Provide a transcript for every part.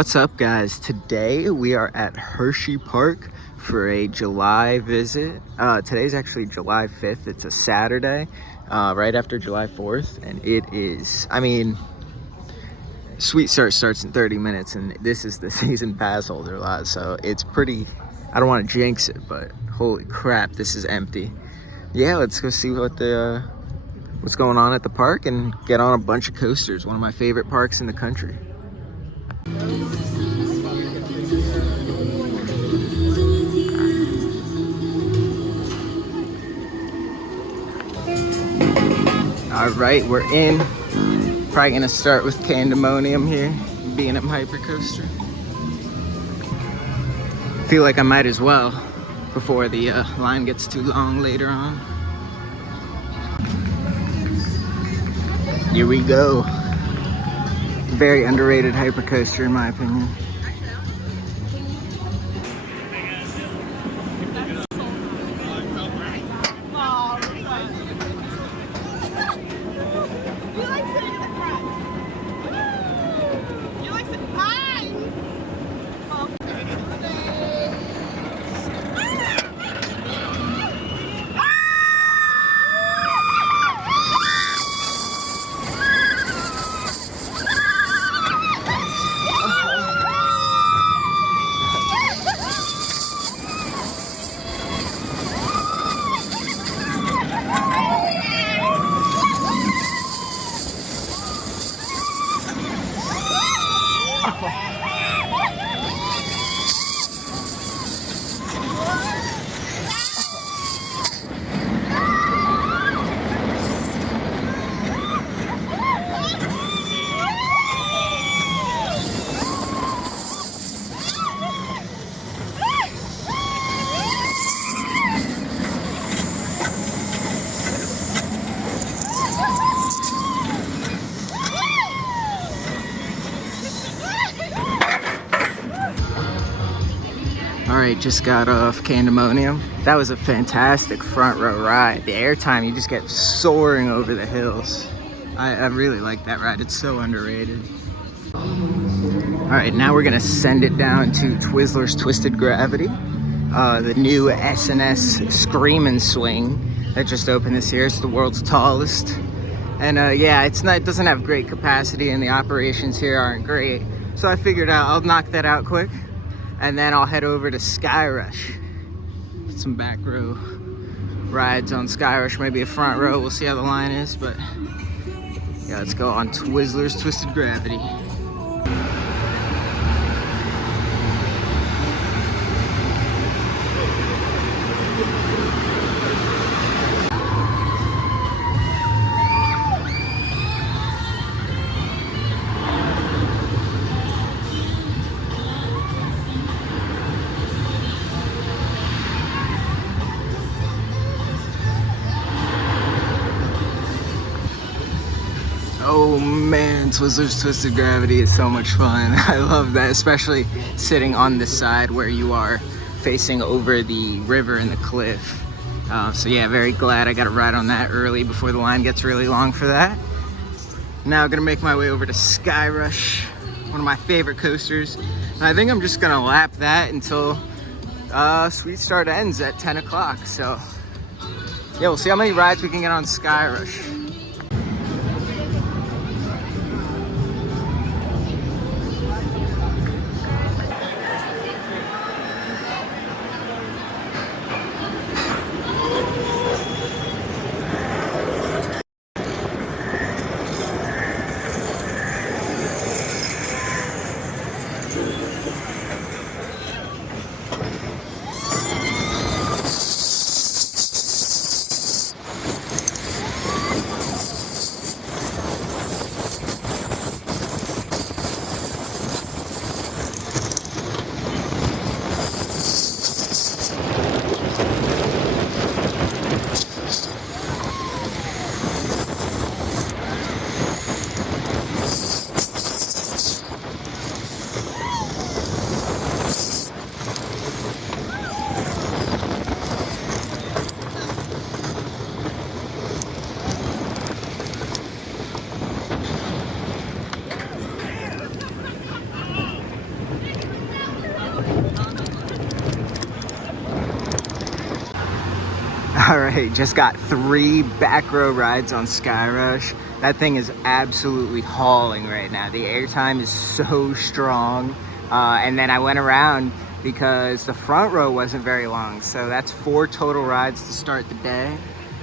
What's up, guys? Today we are at Hersheypark for a July visit. Today's actually July 5th. It's a Saturday, right after July 4th, and it is, Sweet Start starts in 30 minutes, and this is the season pass holder lot, so it's pretty, I don't want to jinx it, but holy crap, this is empty. Yeah, let's go see what's going on at the park and get on a bunch of coasters. One of my favorite parks in the country. All right, we're in. Probably gonna start with Candymonium here, B&M Hypercoaster. Feel like I might as well before the line gets too long later on. Here we go. Very underrated hypercoaster in my opinion. Alright, just got off Candymonium. That was a fantastic front row ride. The airtime, you just get soaring over the hills. I really like that ride. It's so underrated. Alright, now we're gonna send it down to Twizzlers Twisted Gravity. The new S&S Scream and Swing that just opened this year. It's the world's tallest. And yeah, it doesn't have great capacity and the operations here aren't great. So I figured I'll knock that out quick. And then I'll head over to Skyrush. Get some back row rides on Skyrush, maybe a front row. We'll see how the line is, but yeah, let's go on Twizzlers Twisted Gravity. Oh man, Twizzlers Twisted Gravity is so much fun. I love that, especially sitting on the side where you are facing over the river and the cliff. So yeah, very glad I got a ride on that early before the line gets really long for that. Now I'm gonna make my way over to Skyrush, one of my favorite coasters. And I think I'm just gonna lap that until Sweet Start ends at 10 o'clock. So yeah, we'll see how many rides we can get on Skyrush. All right, just got 3 back row rides on Skyrush. That thing is absolutely hauling right now. The airtime is so strong. And then I went around because the front row wasn't very long. So that's 4 total rides to start the day.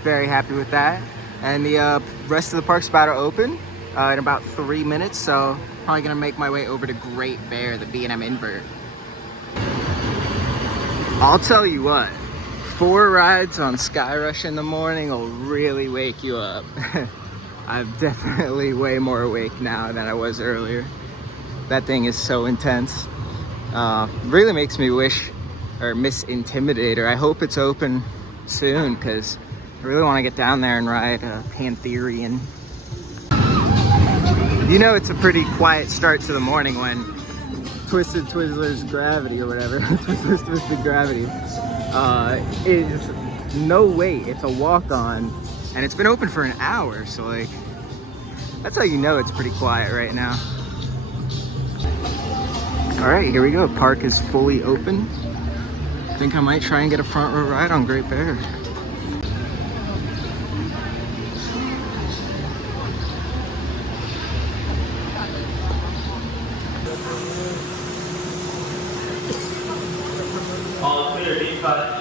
Very happy with that. And the rest of the park's about to open in about 3 minutes. So probably gonna make my way over to Great Bear, the B&M invert. I'll tell you what, 4 rides on Skyrush in the morning will really wake you up. I'm definitely way more awake now than I was earlier. That thing is so intense. Really makes me wish or miss Intimidator. I hope it's open soon because I really want to get down there and ride Pantherian. You know it's a pretty quiet start to the morning when Twisted Twizzlers Gravity or whatever, Twisted Gravity, is no wait. It's a walk-on, and it's been open for an hour, so like, that's how you know it's pretty quiet right now. All right, here we go. Park is fully open. I think I might try and get a front row ride on Great Bear. All clear, deep cut.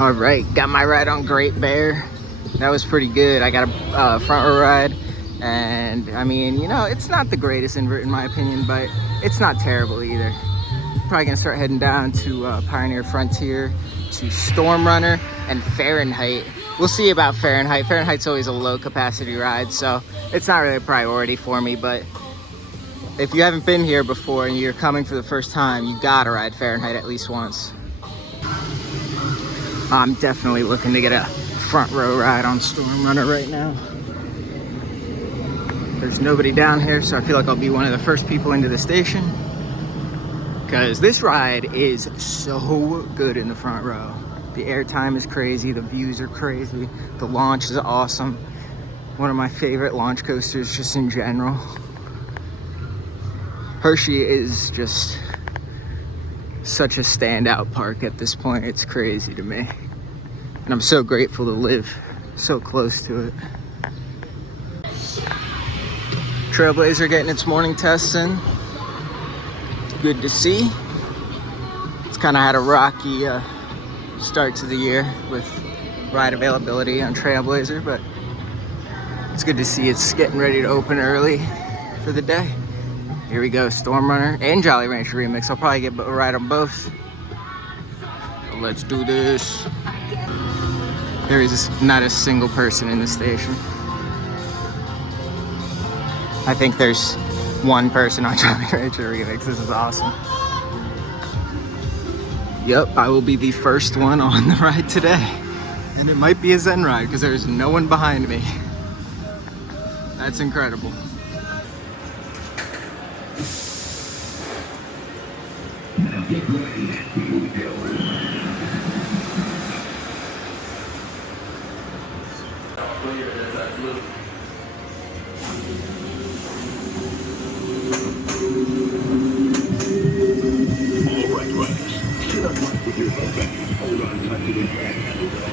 All right, got my ride on Great Bear. That was pretty good. I got a front row ride, and I mean, you know, it's not the greatest invert in my opinion, but it's not terrible either. Probably gonna start heading down to Pioneer Frontier, to Storm Runner, and Fahrenheit. We'll see about Fahrenheit. Fahrenheit's always a low capacity ride, so it's not really a priority for me, but if you haven't been here before and you're coming for the first time, you gotta ride Fahrenheit at least once. I'm definitely looking to get a front row ride on Storm Runner right now. There's nobody down here, so I feel like I'll be one of the first people into the station, because this ride is so good in the front row. The airtime is crazy, the views are crazy, the launch is awesome. One of my favorite launch coasters just in general. Hershey is just such a standout park at this point. It's crazy to me, and I'm so grateful to live so close to it. Trailblazer getting its morning tests in. Good to see. It's kind of had a rocky start to the year with ride availability on Trailblazer, but it's good to see it's getting ready to open early for the day. Here we go, Storm Runner and Jolly Rancher Remix. I'll probably get a ride on both. So let's do this. There is not a single person in the station. I think there's one person on Jolly Rancher Remix. This is awesome. Yep, I will be the first one on the ride today. And it might be a Zen ride because there's no one behind me. That's incredible. Get ready, here we go. All right, riders, sit up right with your head back. Hold on tight to the back handle.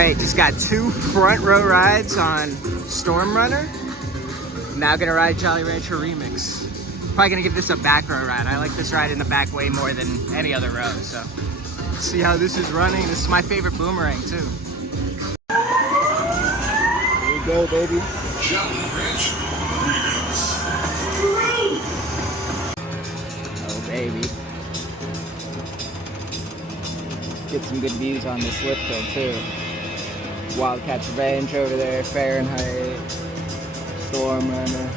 right, just got 2 front row rides on Storm Runner. Now gonna ride Jolly Rancher Remix. Probably gonna give this a back row ride. I like this ride in the back way more than any other row, so. Let's see how this is running. This is my favorite boomerang too. Here we go, baby. Jolly Rancher Remix. Oh, baby. Get some good views on this lip hill too. Wildcat's Revenge over there, Fahrenheit, Storm Runner.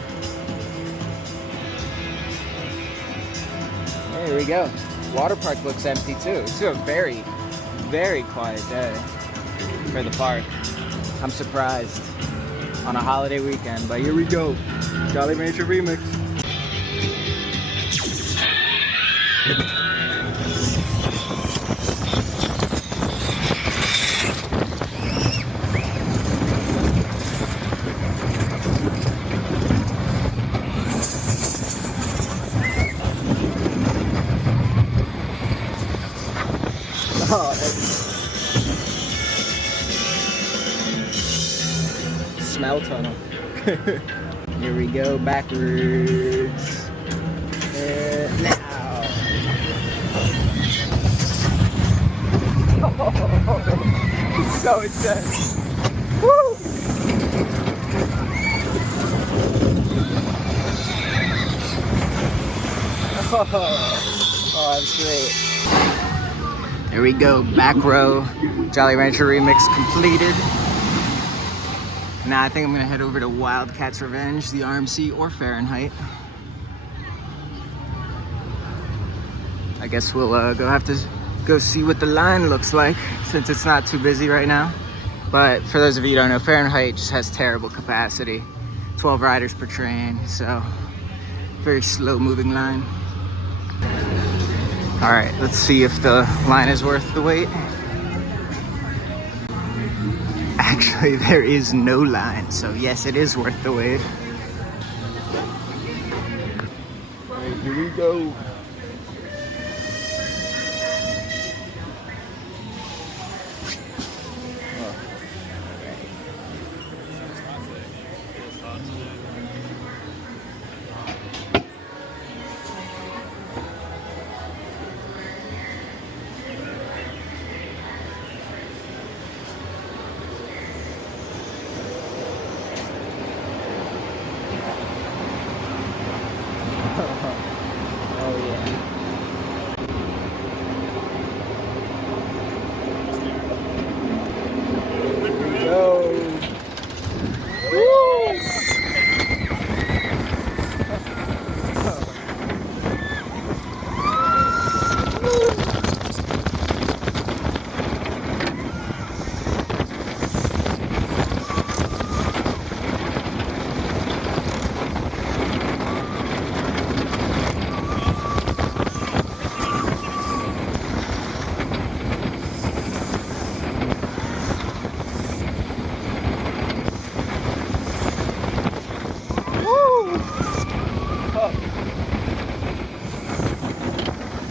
There we go. Water park looks empty too. It's a very, very quiet day for the park. I'm surprised on a holiday weekend, but here we go. Jolly Rancher Remix. Oh, smell tunnel. Here we go, backwards. Now. Oh, so intense. Woo! Oh, that's great. There we go, back row, Jolly Rancher Remix completed. Now I think I'm gonna head over to Wildcat's Revenge, the RMC or Fahrenheit. I guess we'll have to go see what the line looks like since it's not too busy right now. But for those of you who don't know, Fahrenheit just has terrible capacity. 12 riders per train, so very slow moving line. All right, let's see if the line is worth the wait. Actually, there is no line, so yes, it is worth the wait. All right, here we go.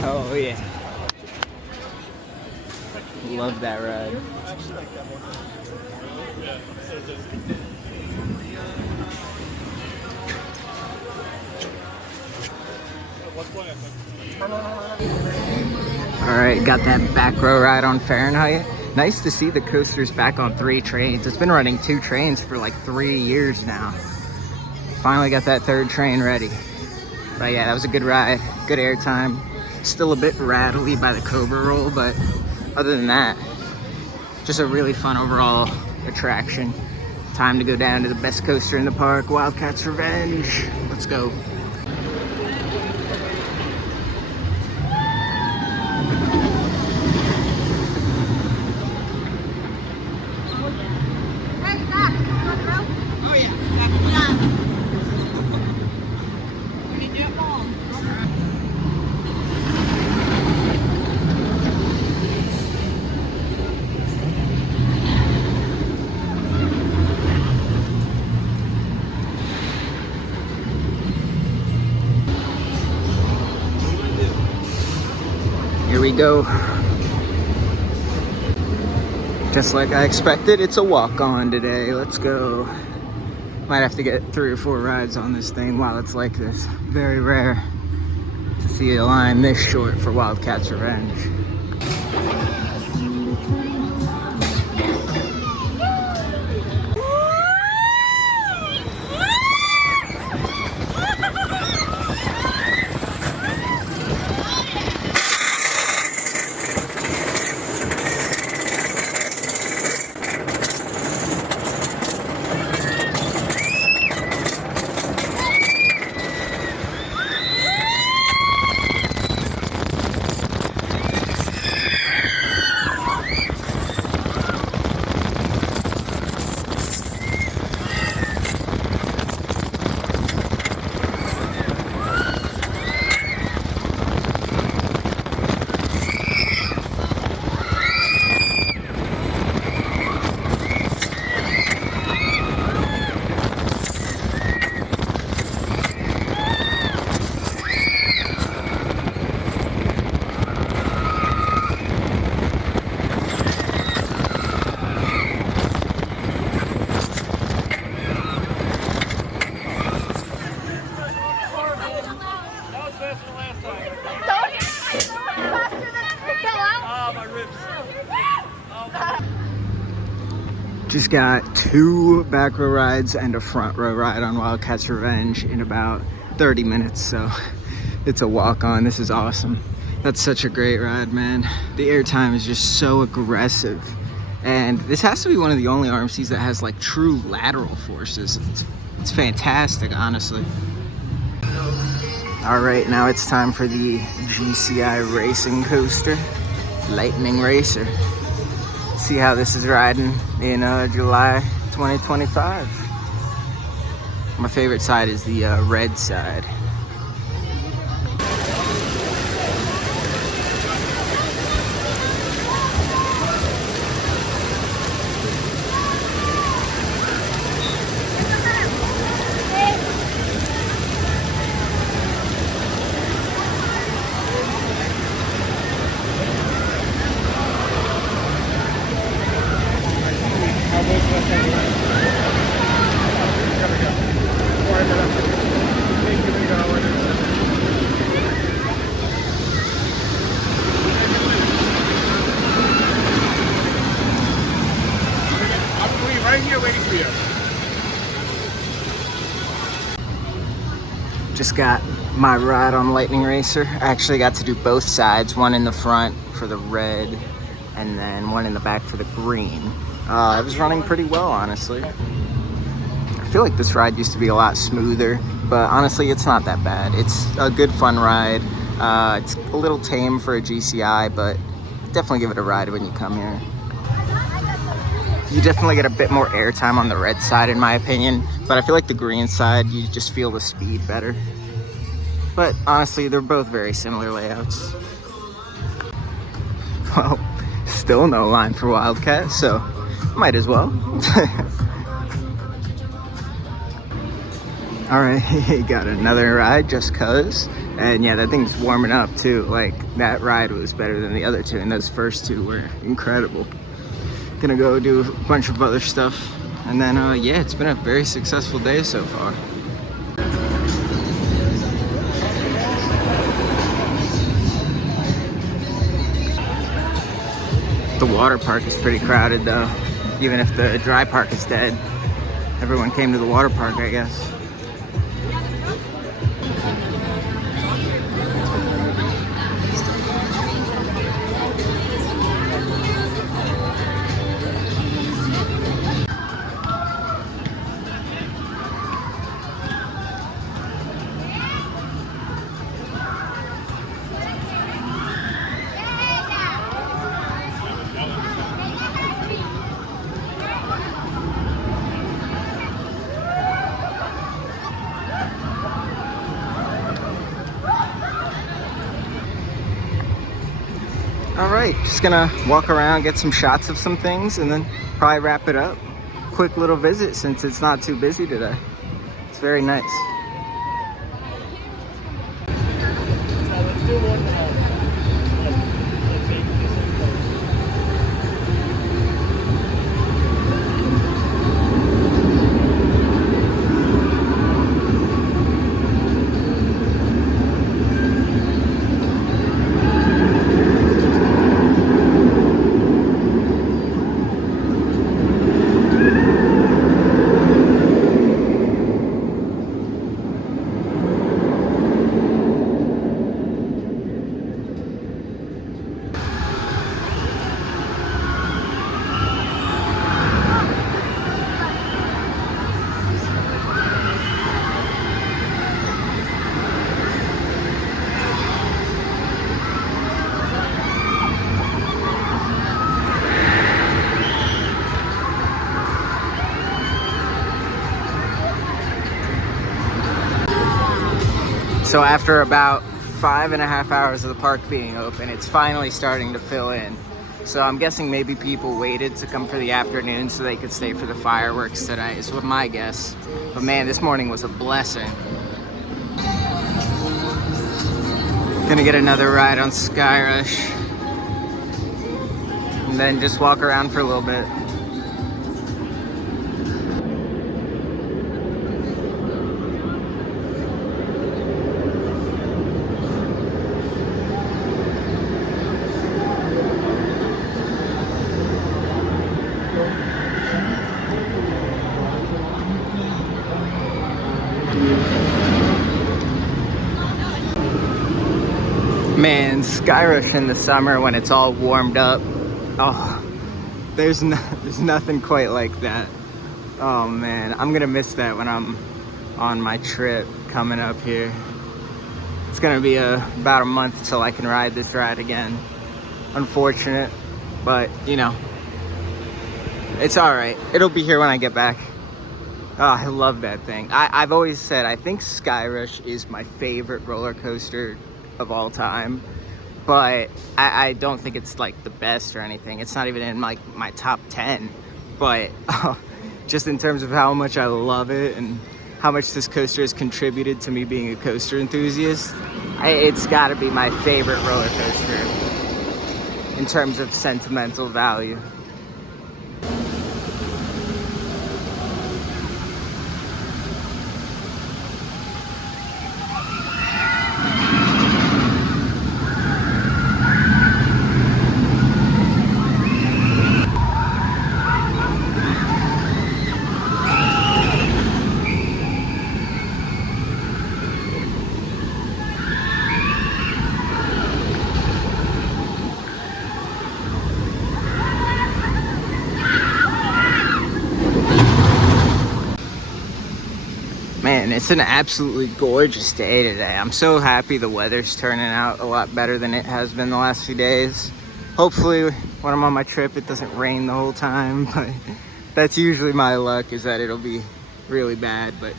Oh yeah. Love that ride. Alright, got that back row ride on Fahrenheit. Nice to see the coaster's back on 3 trains. It's been running 2 trains for like 3 years now. Finally got that 3rd train ready. But yeah, that was a good ride, good airtime. Still a bit rattly by the Cobra roll, but other than that, just a really fun overall attraction. Time to go down to the best coaster in the park, Wildcat's Revenge. Let's go. Here we go. Just like I expected, it's a walk-on today. Let's go. Might have to get 3 or 4 rides on this thing while it's like this. Very rare to see a line this short for Wildcat's Revenge. Just got 2 back row rides and a front row ride on Wildcat's Revenge in about 30 minutes, so it's a walk-on. This is awesome. That's such a great ride, man. The airtime is just so aggressive, and this has to be one of the only RMCs that has like true lateral forces. It's fantastic, honestly. All right, now it's time for the GCI racing coaster, Lightning Racer. See how this is riding in July 2025. My favorite side is the red side. Just got my ride on Lightning Racer. I actually got to do both sides, one in the front for the red and then one in the back for the green. It was running pretty well, honestly. I feel like this ride used to be a lot smoother, but honestly, it's not that bad. It's a good fun ride. It's a little tame for a GCI, but definitely give it a ride when you come here. You definitely get a bit more airtime on the red side, in my opinion, but I feel like the green side, you just feel the speed better. But honestly, they're both very similar layouts. Well, still no line for Wildcat, so might as well. All right, got another ride just cuz. And yeah, that thing's warming up too. Like, that ride was better than the other two, and those first 2 were incredible. Gonna go do a bunch of other stuff, and then yeah, it's been a very successful day so far. The water park is pretty crowded though. Even if the dry park is dead, everyone came to the water park, I guess. All right, just gonna walk around, get some shots of some things, and then probably wrap it up. Quick little visit since it's not too busy today. It's very nice. So after about 5.5 hours of the park being open, it's finally starting to fill in. So I'm guessing maybe people waited to come for the afternoon so they could stay for the fireworks tonight, is what my guess. But man, this morning was a blessing. Gonna get another ride on Skyrush. And then just walk around for a little bit. Man, Skyrush in the summer when it's all warmed up, oh, there's nothing quite like that. Oh man, I'm gonna miss that when I'm on my trip coming up here. It's gonna be about a month till I can ride this ride again. Unfortunate, but you know, it's all right. It'll be here when I get back. Oh, I love that thing. I've always said I think Skyrush is my favorite roller coaster of all time, but I don't think it's like the best or anything. It's not even in like my top 10, but just in terms of how much I love it and how much this coaster has contributed to me being a coaster enthusiast, it's got to be my favorite roller coaster in terms of sentimental value. Man, it's an absolutely gorgeous day today. I'm so happy the weather's turning out a lot better than it has been the last few days. Hopefully when I'm on my trip it doesn't rain the whole time, but that's usually my luck, is that it'll be really bad, but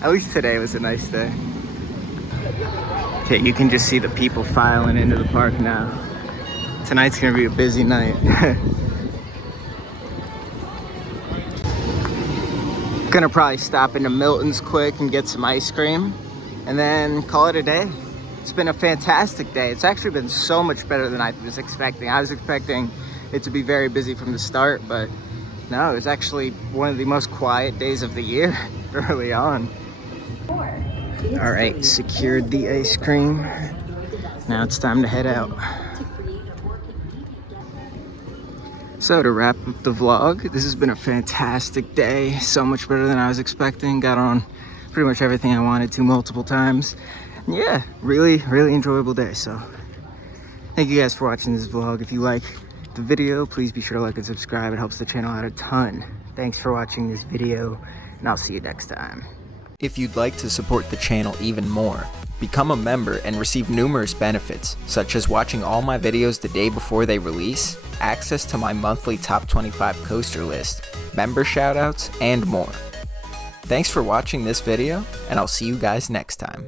at least today was a nice day. Okay, you can just see the people filing into the park now. Tonight's gonna be a busy night. Gonna probably stop into Milton's quick and get some ice cream and then call it a day. It's been a fantastic day. It's actually been so much better than I was expecting. I was expecting it to be very busy from the start, but no, it was actually one of the most quiet days of the year early on. All right, secured the ice cream. Now it's time to head out. So to wrap up the vlog, this has been a fantastic day. So much better than I was expecting. Got on pretty much everything I wanted to multiple times. And yeah, really enjoyable day. So thank you guys for watching this vlog. If you like the video, please be sure to like and subscribe. It helps the channel out a ton. Thanks for watching this video, and I'll see you next time. If you'd like to support the channel even more, become a member and receive numerous benefits, such as watching all my videos the day before they release, access to my monthly top 25 coaster list, member shoutouts, and more. Thanks for watching this video, and I'll see you guys next time.